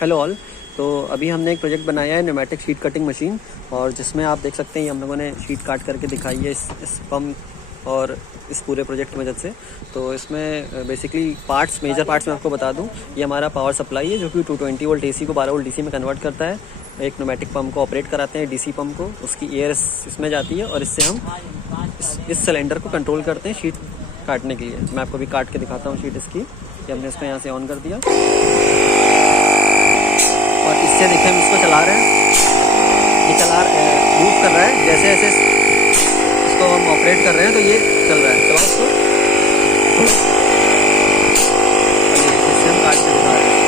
Hello all. तो अभी हमने एक प्रोजेक्ट बनाया है न्यूमैटिक शीट कटिंग मशीन, और जिसमें आप देख सकते हैं हम लोगों ने शीट काट करके दिखाई है इस पम्प और इस पूरे प्रोजेक्ट की मदद से। तो इसमें बेसिकली मेजर पार्ट्स मैं आपको बता दूं। ये हमारा पावर सप्लाई है जो कि 220 वोल्ट एसी को 12 वोल्ट डीसी में कन्वर्ट करता है। एक न्यूमैटिक पम्प को ऑपरेट कराते हैं, डीसी पम्प को, उसकी एयर इसमें जाती है और इससे हम इस सिलेंडर को कंट्रोल करते हैं शीट काटने के लिए। मैं आपको भी काट के दिखाता हूँ शीट इसकी। ये हमने इसको यहाँ से ऑन कर दिया और इससे देखिए हम इसको चला रहे हैं। ये मूव कर रहा है, जैसे जैसे इसको हम ऑपरेट कर रहे हैं तो ये चल रहा है। चलाओ इसको, इससे हम काट के दिखा रहे हैं।